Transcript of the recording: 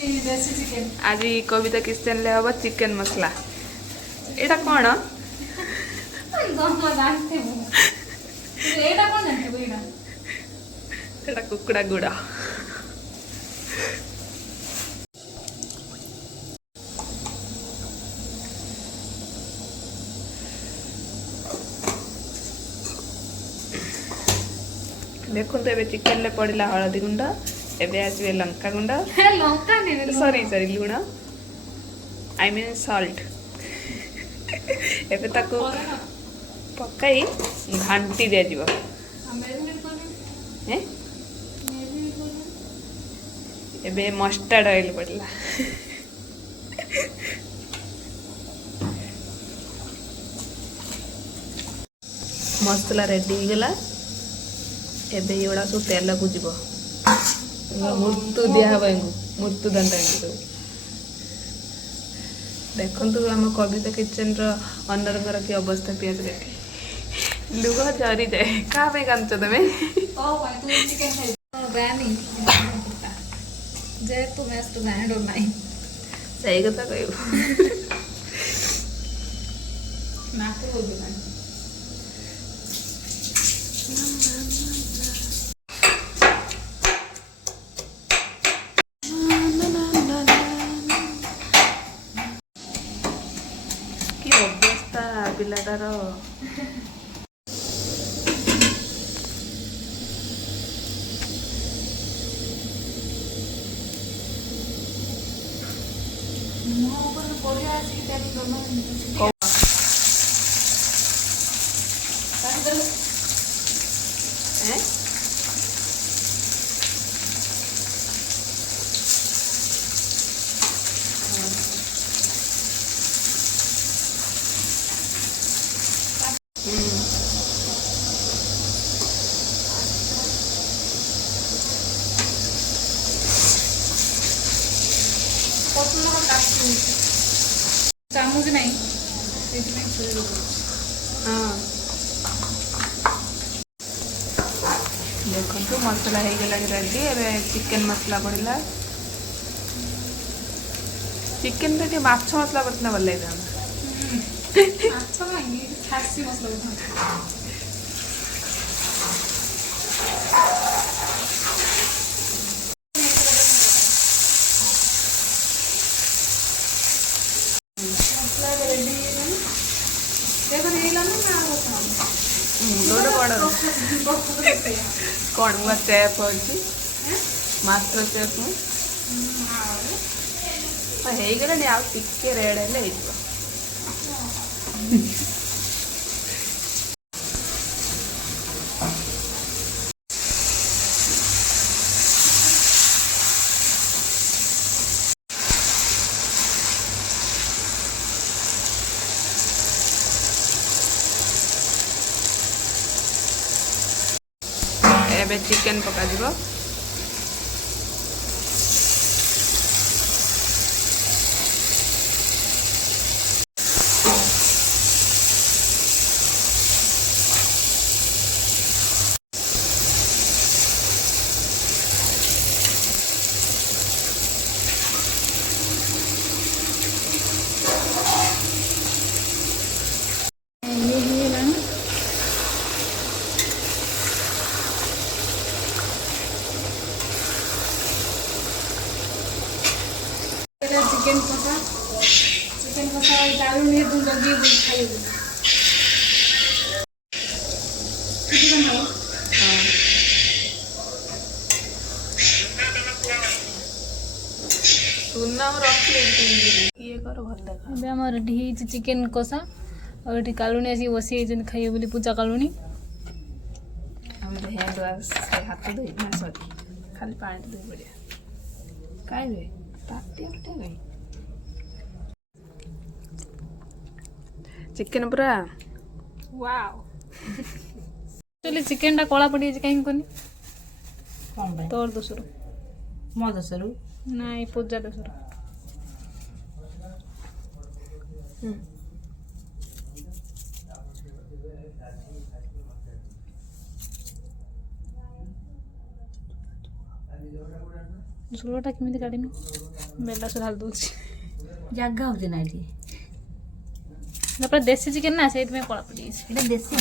आज कविता किचन ले हम चिकेन मसला एटा कौन एटा कुकुड़ा गुड़ा देखो तो ए चिकेन ले पड़ा हलदी गुंड एबे आसबे लंका गुंड सॉरी सॉरी लुण आई मीन सॉल्ट एबे ताको पकाई घांटी दिया जीव हैं एबे मस्टर्ड ऑयल पड़ला मसला रेडी हो गला एबे एगुड़ा सब तेल को जीव मृत्यु दिहब मृत्यु दंड देखु आम कविता किचन रनर की अवस्था पियाज देखे लुह झरी जाए क्या कांच तमें सही कथा कह पिलाटार चामच नहीं हाँ देखो मसला हो गला रेडी ए चिकेन मसला पड़ा चिकेन रे माछ मसला पड़ता भल लगे कौन हुआ चेफ अच्छी मास्टर चेफ होगलानी आ टिके रेड हेल्ले एबे चिकेन पका दिबो चिकेन कसा डालून हे दूध लगी खाई चिकेन कषा और कालुनी आज बसी खाइए बोली पूजा कालुनी हाथ धोई सॉरी खाली पानी धोई पड़िया खाइबे चिकेन पूरा वाओ एक्चुअली चिकेन टा कला पड़ी कहीं कोनी कौन भाई तोर दोसरो मो दोसरो नहीं पूजा दोसरो झोलटा केमिति काढिमी ବେଲା ସୁ ଢାଳି ଦଉଛି ଜାଗା ହଉଛି ନା ଏଠି ତାପରେ ଦେଶୀ ଚିକେନ ନା ସେଇଥିପାଇଁ କଳା ପଡ଼ିଯାଇଛି ଏଇଟା ଦେଶୀ